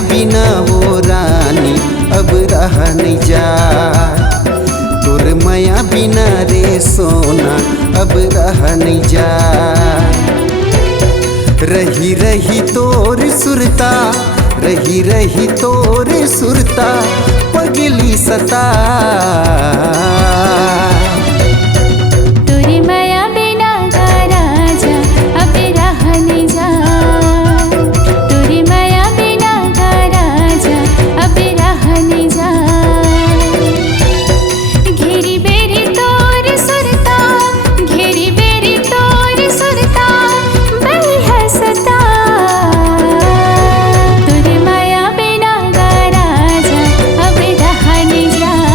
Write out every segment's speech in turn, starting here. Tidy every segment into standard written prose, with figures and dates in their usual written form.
बिना वो रानी अब रहा नहीं जाए। तोर माया बिना रे सोना अब रहा नहीं जाए। रही रही तोर सुरता, रही रही तोर सुरता पगली सता। तोरी माया बिना का राजा अब रहा नहीं जाए। तोरी माया बिना का राजा अब रहा नहीं जाए। घेरी बेरी तोर सुरता, घेरी बेरी तोर सुरता बड़ी हंसता। तोरी माया बिना का राजा अब रहा नहीं जाए।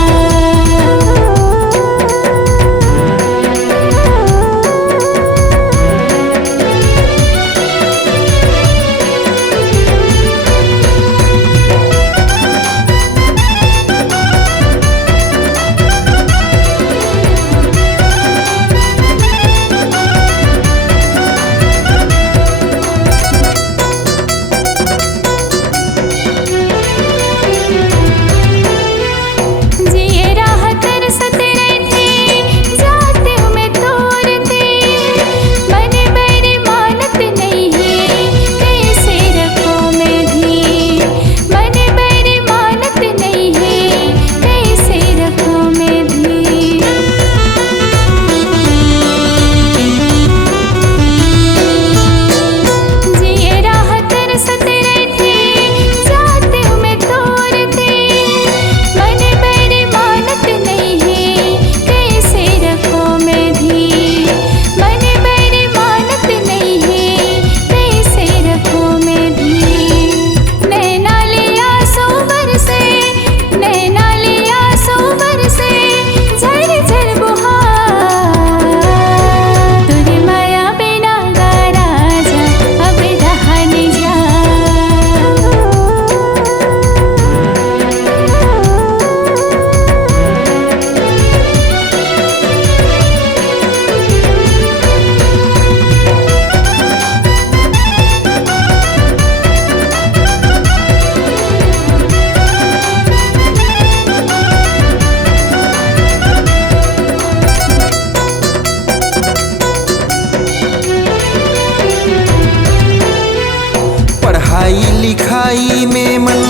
पढ़ाई लिखाई में मन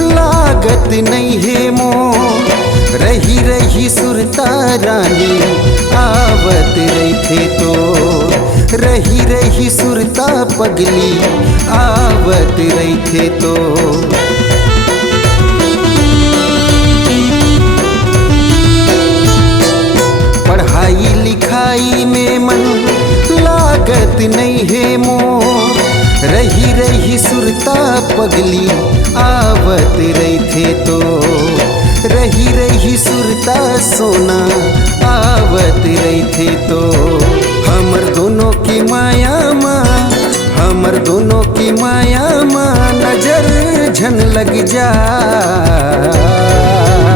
लागत नहीं है मोर। रही रही सुरता रानी आवत रही तो। रही रही सुरता पगली आवत रही तो। पढ़ाई लिखाई में मन लागत नहीं है मोर। रही रही सुरता पगली आवत रही तो। रही रही सुरता सोना आवत रही तो। हमर दोनों की माया माँ, हमर दोनों की माया माँ नजर झन लग जा।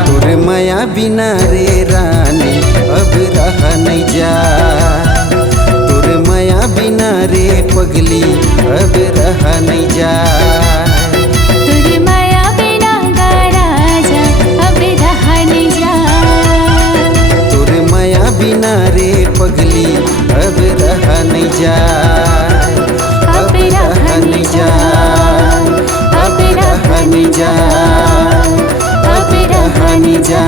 तोर माया बिना रे रानी अब रहा नहीं जा। तोर माया बिना रे पगली अब रहा नहीं जा। तोरी माया बिना का राजा अब रहा नहीं जाए। तोर माया बिना रे पगली अब रहा नहीं जा। अब रहा नहीं जा। अब रहा नहीं जा। अब रहा नहीं जा।